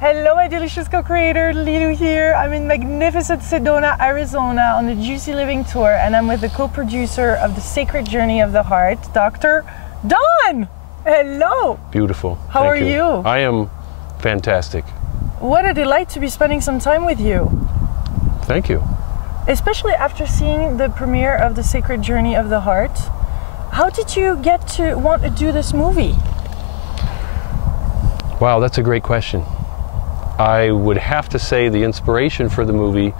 Hello, my delicious co-creator, Lilu here. I'm in magnificent Sedona, Arizona on the Juicy Living Tour, and I'm with the co-producer of The Sacred Journey of the Heart, Dr. Don! Hello! Beautiful. How are you? I am fantastic. What a delight to be spending some time with you. Thank you. Especially after seeing the premiere of The Sacred Journey of the Heart. How did you get to want to do this movie? Wow, that's a great question. I would have to say the inspiration for the movie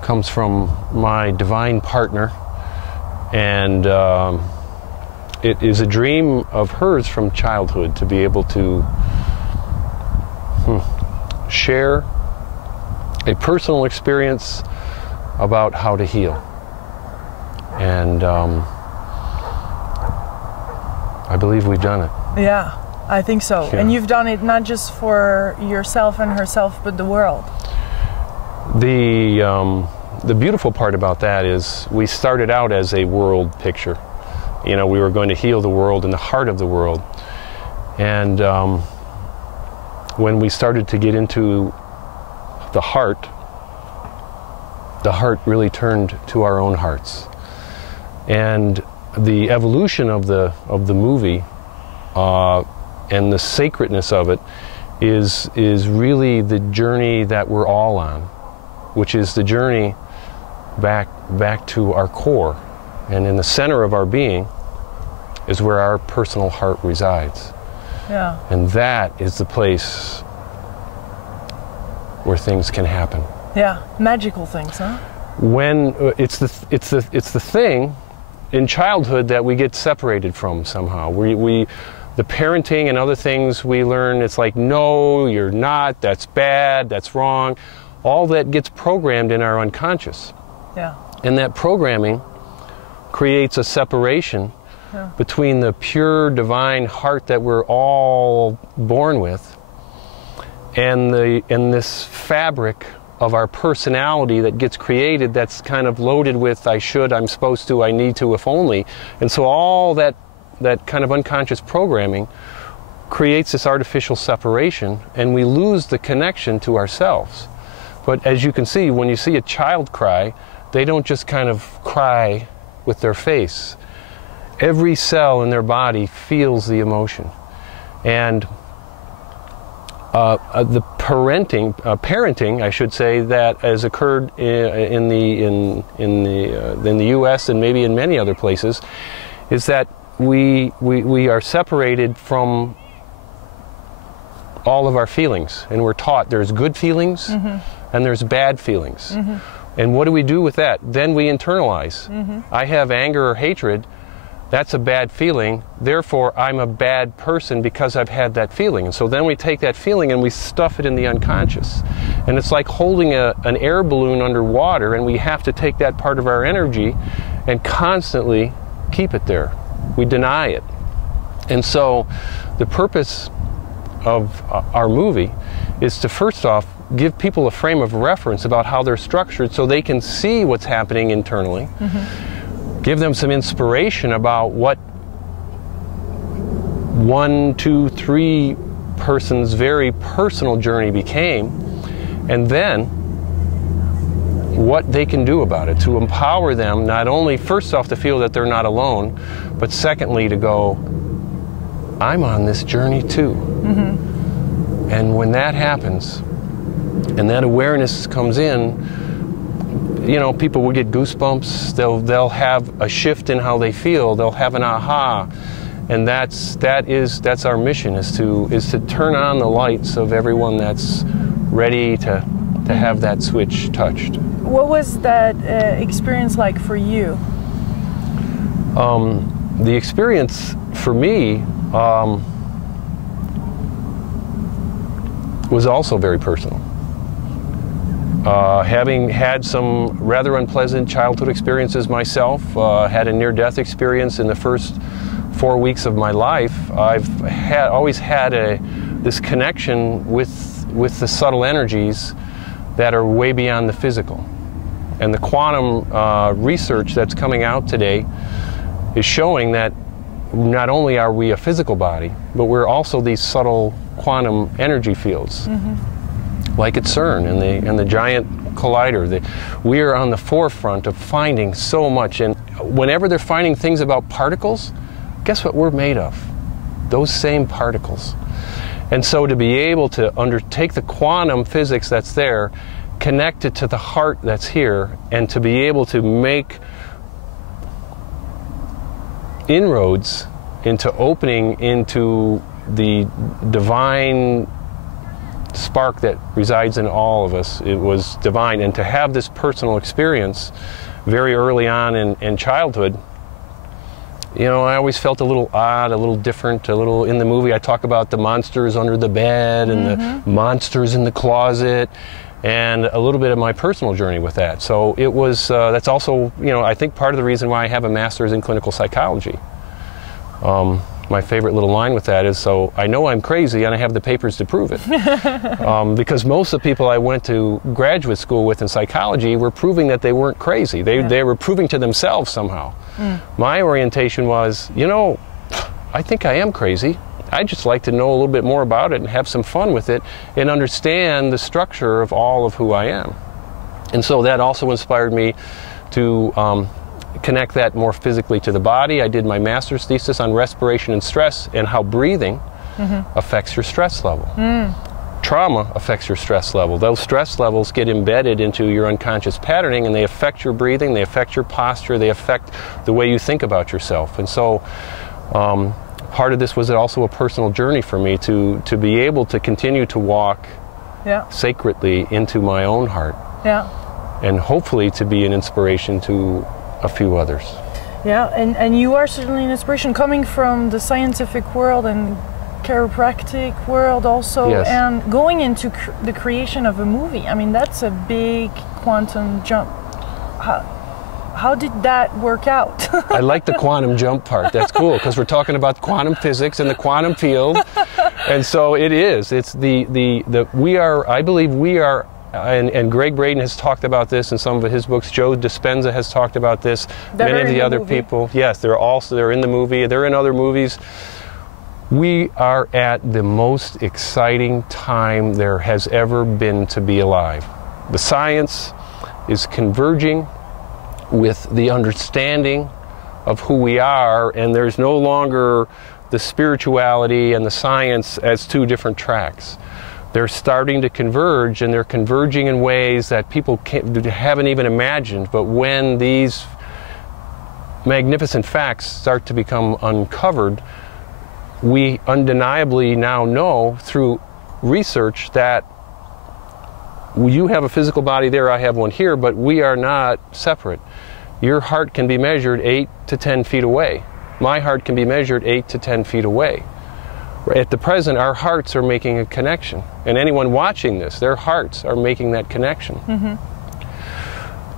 comes from my divine partner, and it is a dream of hers from childhood to be able to share a personal experience about how to heal. And I believe we've done it. Yeah. I think so. Yeah. And you've done it not just for yourself and herself, but the world. The beautiful part about that is we started out as a world picture. You know, we were going to heal the world and the heart of the world. And when we started to get into the heart really turned to our own hearts. And the evolution of the movie and the sacredness of it is really the journey that we're all on, which is the journey back to our core. And in the center of our being is where our personal heart resides. Yeah. And that is the place where things can happen. Yeah, magical things, huh? When it's the thing in childhood that we get separated from somehow. The parenting and other things we learn, it's like, no, you're not, that's bad, that's wrong. All that gets programmed in our unconscious. Yeah. And that programming creates a separation between the pure divine heart that we're all born with and this fabric of our personality that gets created that's kind of loaded with I should, I'm supposed to, I need to, if only. And so all that kind of unconscious programming creates this artificial separation, and we lose the connection to ourselves. But as you can see, when you see a child cry, they don't just kind of cry with their face. Every cell in their body feels the emotion. And the parenting, I should say, that has occurred in the U.S. and maybe in many other places, is that we are separated from all of our feelings, and we're taught there's good feelings and there's bad feelings. And what do we do with that? Then we internalize. I have anger or hatred. That's a bad feeling, therefore I'm a bad person because I've had that feeling. And so then we take that feeling and we stuff it in the unconscious. And it's like holding an air balloon underwater, and we have to take that part of our energy and constantly keep it there. We deny it. And so the purpose of our movie is to first off give people a frame of reference about how they're structured so they can see what's happening internally. Give them some inspiration about what 1, 2, 3 person's very personal journey became, and then what they can do about it to empower them, not only first off to feel that they're not alone, but secondly to go, I'm on this journey too. And when that happens and that awareness comes in, you know, people will get goosebumps, they'll have a shift in how they feel, they'll have an aha. And that's our mission, is to turn on the lights of everyone that's ready to have that switch touched. What was that experience like for you? The experience for me was also very personal. Having had some rather unpleasant childhood experiences myself, had a near-death experience in the first 4 weeks of my life, I've always had this connection with the subtle energies that are way beyond the physical. And the quantum research that's coming out today is showing that not only are we a physical body, but we're also these subtle quantum energy fields, like at CERN and the giant collider. We are on the forefront of finding so much, and whenever they're finding things about particles, guess what we're made of? Those same particles. And so to be able to undertake the quantum physics that's there, connect it to the heart that's here, and to be able to make inroads into opening into the divine spark that resides in all of us, it was divine. And to have this personal experience very early on in childhood, you know, I always felt a little odd, a little different, a little, in the movie I talk about the monsters under the bed and the monsters in the closet, and a little bit of my personal journey with that. So it was, that's also, you know, I think part of the reason why I have a master's in clinical psychology. My favorite little line with that is, so I know I'm crazy and I have the papers to prove it. Because most of the people I went to graduate school with in psychology were proving that they weren't crazy. They were proving to themselves somehow. My orientation was, you know, I think I am crazy. I'd just like to know a little bit more about it and have some fun with it and understand the structure of all of who I am. And so that also inspired me to connect that more physically to the body. I did my master's thesis on respiration and stress and how breathing affects your stress level. Trauma affects your stress level. Those stress levels get embedded into your unconscious patterning, and they affect your breathing, they affect your posture, they affect the way you think about yourself. And so part of this was also a personal journey for me to be able to continue to walk sacredly into my own heart. And hopefully to be an inspiration to a few others. Yeah, and you are certainly an inspiration coming from the scientific world and chiropractic world also, and going into the creation of a movie. I mean, that's a big quantum jump. How did that work out? I like the quantum jump part. That's cool, because we're talking about quantum physics and the quantum field. And so it is. It's we are, I believe we are, and Greg Braden has talked about this in some of his books. Joe Dispenza has talked about this. Many of the other people. Yes, they're in the movie. They're in other movies. We are at the most exciting time there has ever been to be alive. The science is converging with the understanding of who we are, and there's no longer the spirituality and the science as two different tracks. They're starting to converge, and they're converging in ways that people haven't even imagined. But when these magnificent facts start to become uncovered, we undeniably now know through research that you have a physical body there, I have one here, but we are not separate. Your heart can be measured 8 to 10 feet away. My heart can be measured 8 to 10 feet away. At the present, our hearts are making a connection. And anyone watching this, their hearts are making that connection.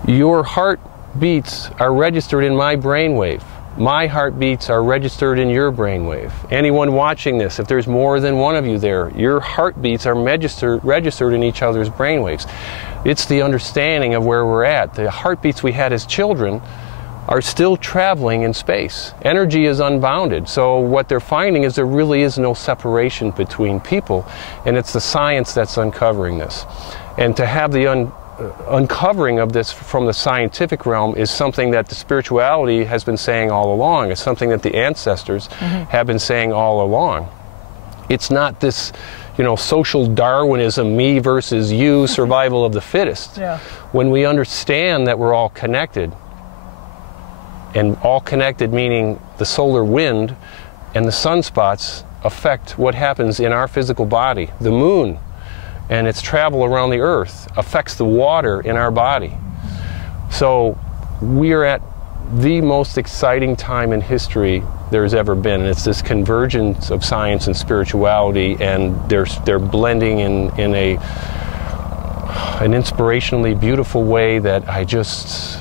Your heartbeats are registered in my brainwave. My heartbeats are registered in your brainwave. Anyone watching this, if there's more than one of you there, your heartbeats are registered in each other's brainwaves. It's the understanding of where we're at. The heartbeats we had as children are still traveling in space. Energy is unbounded. So what they're finding is there really is no separation between people, and it's the science that's uncovering this. And to have the uncovering of this from the scientific realm is something that the spirituality has been saying all along. It's something that the ancestors have been saying all along. It's not this, you know, social Darwinism, me versus you, survival of the fittest. When we understand that we're all connected, and all connected meaning the solar wind and the sunspots affect what happens in our physical body. The moon and its travel around the earth affects the water in our body. So we are at the most exciting time in history there's ever been, and it's this convergence of science and spirituality, and they're blending in an inspirationally beautiful way that I just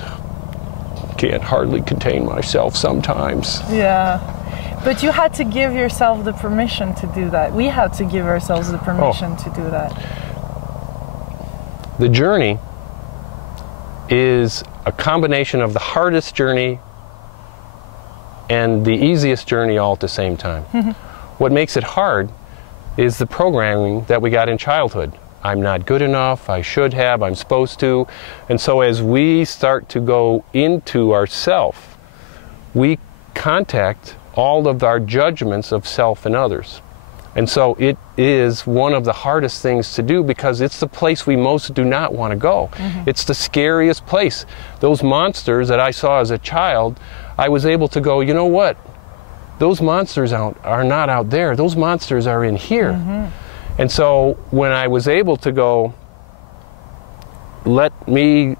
can't hardly contain myself sometimes. But you had to give yourself the permission to do that. We had to give ourselves the permission to do that. The journey is a combination of the hardest journey and the easiest journey all at the same time. What makes it hard is the programming that we got in childhood. I'm not good enough, I should have, I'm supposed to. And so as we start to go into ourself, we contact all of our judgments of self and others. And so it is one of the hardest things to do because it's the place we most do not want to go. It's the scariest place. Those monsters that I saw as a child, I was able to go, you know what? Those monsters are not out there. Those monsters are in here. And so when I was able to go, let me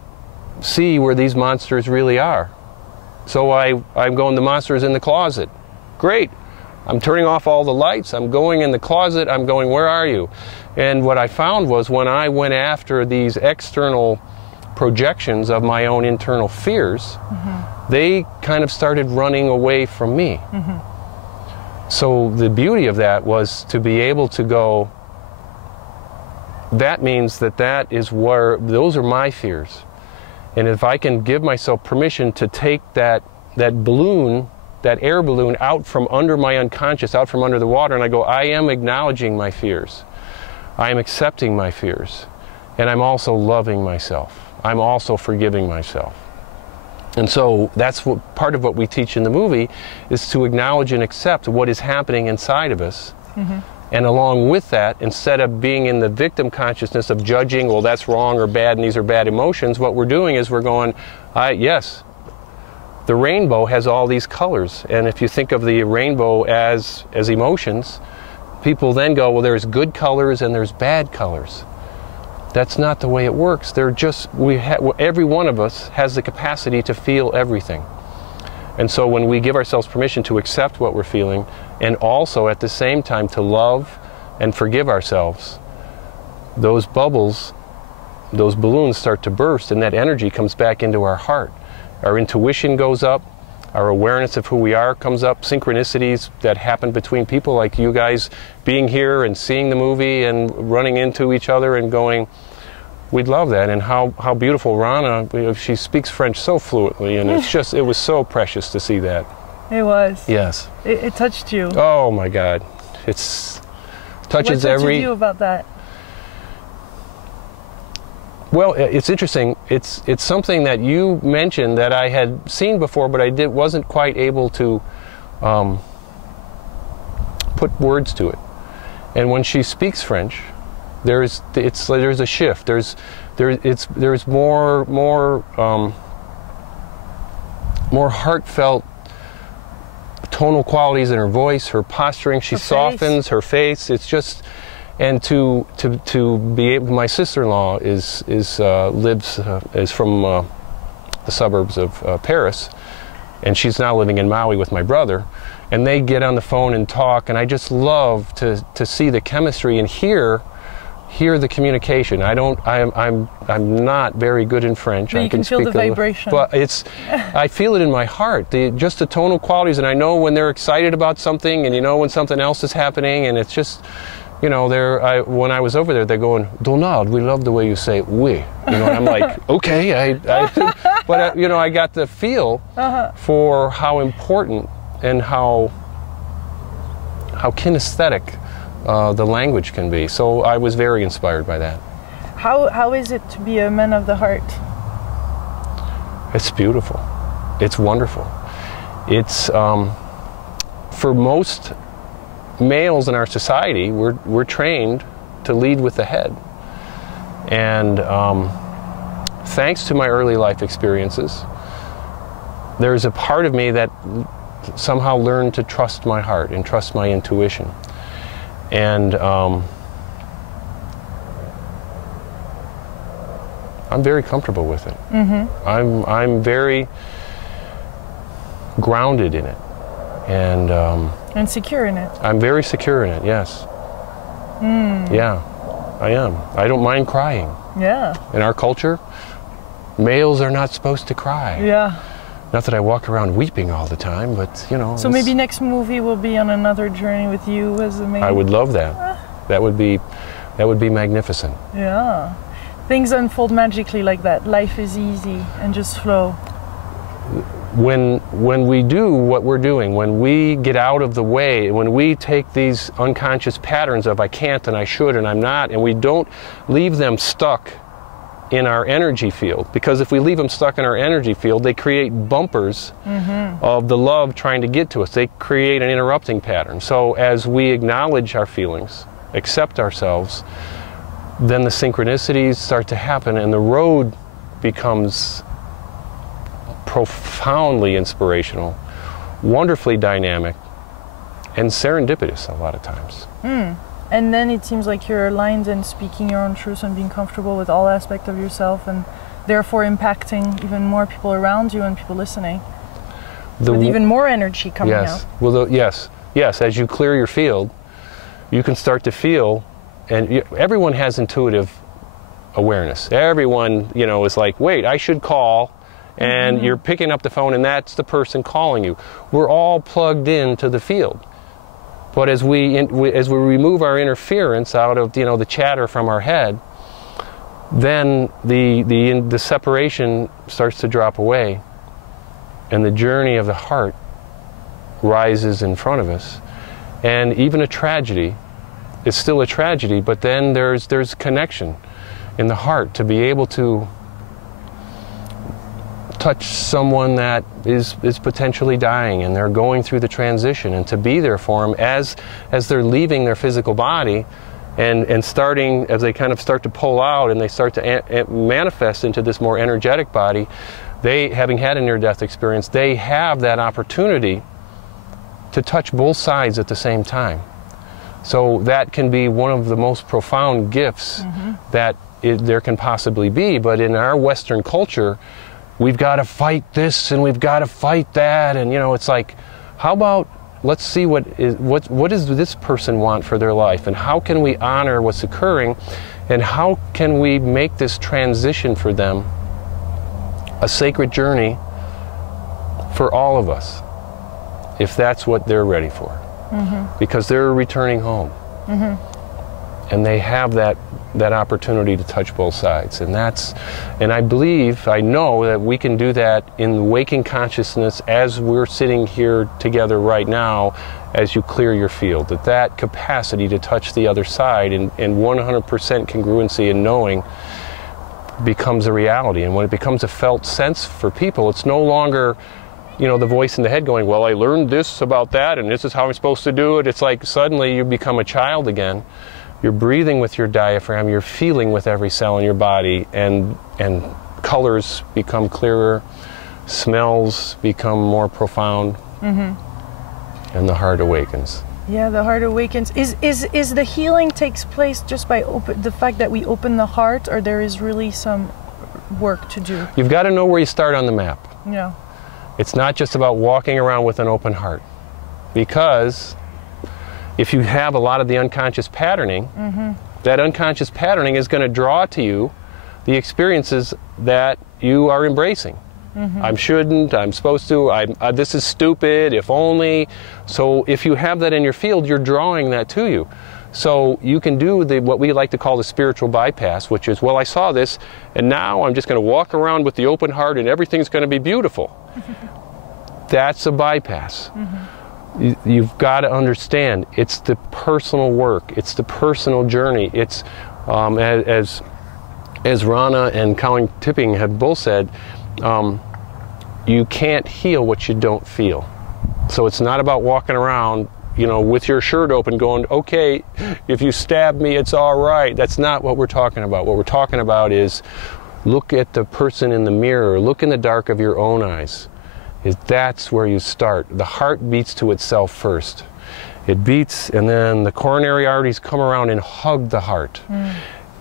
see where these monsters really are. So I'm going, the monster's in the closet. Great. I'm turning off all the lights. I'm going in the closet. I'm going, where are you? And what I found was when I went after these external projections of my own internal fears, they kind of started running away from me. So the beauty of that was to be able to go, that means that is where, those are my fears. And if I can give myself permission to take that balloon, that air balloon out from under my unconscious, out from under the water, and I go, I am acknowledging my fears. I am accepting my fears. And I'm also loving myself. I'm also forgiving myself. And so that's what part of what we teach in the movie is to acknowledge and accept what is happening inside of us. And along with that, instead of being in the victim consciousness of judging, well, that's wrong or bad and these are bad emotions, what we're doing is we're going, yes, the rainbow has all these colors. And if you think of the rainbow as emotions, people then go, well, there's good colors and there's bad colors. That's not the way it works. They're just, every one of us has the capacity to feel everything. And so when we give ourselves permission to accept what we're feeling, and also at the same time to love and forgive ourselves, those bubbles, those balloons start to burst, and that energy comes back into our heart. Our intuition goes up, our awareness of who we are comes up, synchronicities that happen between people like you guys being here and seeing the movie and running into each other and going, we'd love that. And how beautiful Rana, she speaks French so fluently, and it's just, it was so precious to see that. It was. Yes. It touched you. Oh my God. It's touches every... What touched you about that? Well, it's interesting. It's something that you mentioned that I had seen before, but I wasn't quite able to put words to it. And when she speaks French, there's a shift. There's more heartfelt tonal qualities in her voice, her posturing. She softens her face. It's just. And to be able, my sister-in-law is from the suburbs of Paris, and she's now living in Maui with my brother, and they get on the phone and talk, and I just love to see the chemistry and hear the communication. I'm not very good in French. But you can feel the vibration. But I feel it in my heart. Just the tonal qualities, and I know when they're excited about something, and you know when something else is happening, and it's just. You know, when I was over there, they're going, Donald, we love the way you say oui. You know, and I'm like, okay, but you know, I got the feel for how important and how kinesthetic the language can be. So I was very inspired by that. How is it to be a man of the heart? It's beautiful. It's wonderful. It's for most males in our society, we're trained to lead with the head. And thanks to my early life experiences, there's a part of me that somehow learned to trust my heart and trust my intuition. And I'm very comfortable with it. I'm very grounded in it. And secure in it. I'm very secure in it, yes. Yeah, I am. I don't mind crying. Yeah. In our culture, males are not supposed to cry. Yeah. Not that I walk around weeping all the time, but you know. So maybe next movie will be on another journey with you as a man. I would love that. That would be magnificent. Yeah. Things unfold magically like that. Life is easy and just flow. when we do what we're doing, when we get out of the way, when we take these unconscious patterns of I can't and I should and I'm not, and we don't leave them stuck in our energy field, because if we leave them stuck in our energy field, they create bumpers of the love trying to get to us. They create an interrupting pattern. So as we acknowledge our feelings, accept ourselves, then the synchronicities start to happen and the road becomes profoundly inspirational, wonderfully dynamic, and serendipitous a lot of times. And then it seems like you're aligned in speaking your own truth and being comfortable with all aspects of yourself, and therefore impacting even more people around you and people listening. With even more energy coming out. Well, yes. As you clear your field, you can start to feel, and everyone has intuitive awareness. Everyone, is like, wait, I should call, and you're picking up the phone, and that's the person calling you. We're all plugged into the field. But as we remove our interference out of the chatter from our head, then the separation starts to drop away, and the journey of the heart rises in front of us. And even a tragedy is still a tragedy, but then there's connection in the heart to be able to touch someone that is potentially dying and they're going through the transition, and to be there for them as they're leaving their physical body and starting, as they kind of start to pull out and they start to manifest into this more energetic body. They, having had a near-death experience, they have that opportunity to touch both sides at the same time. So that can be one of the most profound gifts that there can possibly be. But in our Western culture, we've got to fight this and we've got to fight that, and it's like, how about let's see what does this person want for their life, and how can we honor what's occurring, and how can we make this transition for them a sacred journey for all of us, if that's what they're ready for. Because they're returning home, and they have that opportunity to touch both sides, and I know that we can do that in waking consciousness as we're sitting here together right now. As you clear your field, that capacity to touch the other side and 100% congruency and knowing becomes a reality. And when it becomes a felt sense for people, it's no longer the voice in the head going, well, I learned this about that and this is how I'm supposed to do it. It's like suddenly you become a child again. You're breathing with your diaphragm, you're feeling with every cell in your body, and colors become clearer, smells become more profound, and the heart awakens. Yeah, the heart awakens. Is the healing takes place just by the fact that we open the heart, or there is really some work to do? You've got to know where you start on the map. Yeah. It's not just about walking around with an open heart, because if you have a lot of the unconscious patterning, that unconscious patterning is going to draw to you the experiences that you are embracing. I shouldn't, I'm supposed to, this is stupid, if only. So if you have that in your field, you're drawing that to you. So you can do what we like to call the spiritual bypass, which is, well, I saw this, and now I'm just going to walk around with the open heart and everything's going to be beautiful. That's a bypass. You've got to understand, it's the personal work, it's the personal journey. It's, as Rana and Colin Tipping have both said, you can't heal what you don't feel. So it's not about walking around, with your shirt open going, okay, if you stab me, it's all right. That's not what we're talking about. What we're talking about is look at the person in the mirror, look in the dark of your own eyes. That's where you start. The heart beats to itself first. It beats, and then the coronary arteries come around and hug the heart.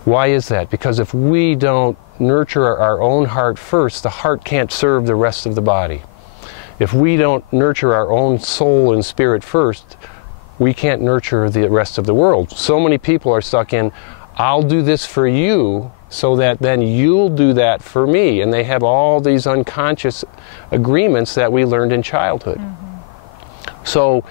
Why is that? Because if we don't nurture our own heart first, the heart can't serve the rest of the body. If we don't nurture our own soul and spirit first, we can't nurture the rest of the world. So many people are stuck in, I'll do this for you, so that then you'll do that for me. And they have all these unconscious agreements that we learned in childhood. So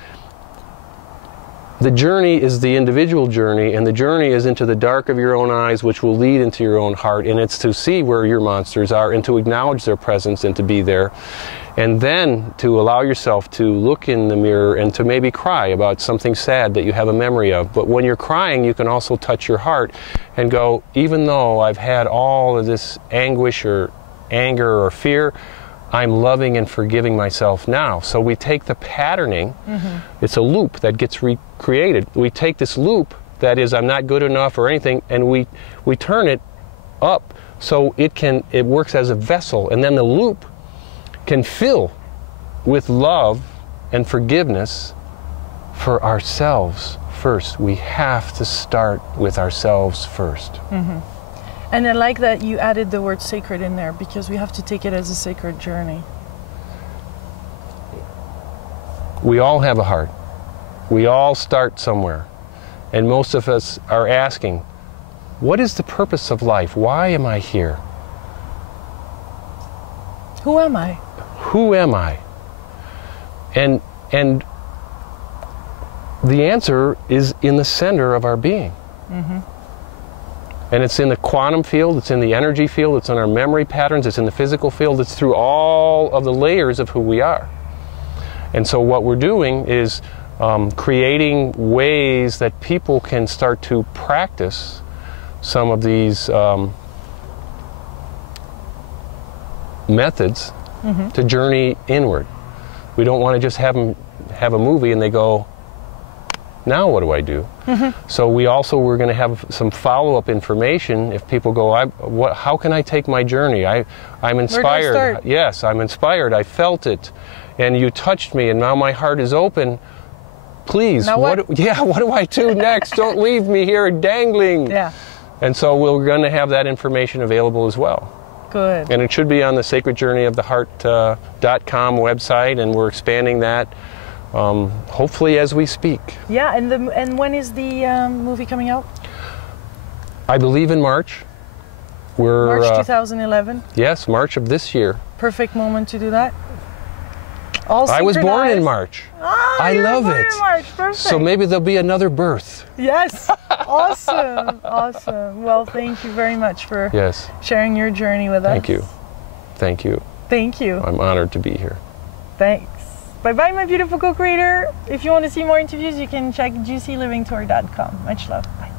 the journey is the individual journey, and the journey is into the dark of your own eyes, which will lead into your own heart, and it's to see where your monsters are and to acknowledge their presence and to be there. And then to allow yourself to look in the mirror and to maybe cry about something sad that you have a memory of. But when you're crying, you can also touch your heart and go, even though I've had all of this anguish or anger or fear, I'm loving and forgiving myself now. So we take the patterning, it's a loop that gets recreated. We take this loop that is, I'm not good enough or anything, and we turn it up so it works as a vessel, and then the loop can fill with love and forgiveness for ourselves first. We have to start with ourselves first. And I like that you added the word sacred in there, because we have to take it as a sacred journey. We all have a heart. We all start somewhere. And most of us are asking, what is the purpose of life? Why am I here? Who am I? Who am I? And the answer is in the center of our being. And it's in the quantum field, it's in the energy field, it's in our memory patterns, it's in the physical field, it's through all of the layers of who we are. And so what we're doing is creating ways that people can start to practice some of these methods to journey inward. We don't want to just have them have a movie and they go, now what do I do? So we're going to have some follow-up information if people go, how can I take my journey? I'm inspired. Where do I start? Yes, I'm inspired. I felt it. And you touched me and now my heart is open. Please, what do I do next? Don't leave me here dangling. Yeah. And so we're going to have that information available as well. Good. And it should be on the sacredjourneyoftheheart.com website, and we're expanding that hopefully as we speak. Yeah, and when is the movie coming out? I believe in March. March 2011? Yes, March of this year. Perfect moment to do that. All I was born in synchronized. March. Ah, I love born it. in March. Perfect. So maybe there'll be another birth. Yes. Awesome. Awesome. Well, thank you very much for sharing your journey with us. Thank you. Thank you. Thank you. I'm honored to be here. Thanks. Bye-bye, my beautiful co-creator. If you want to see more interviews, you can check juicylivingtour.com. Much love. Bye.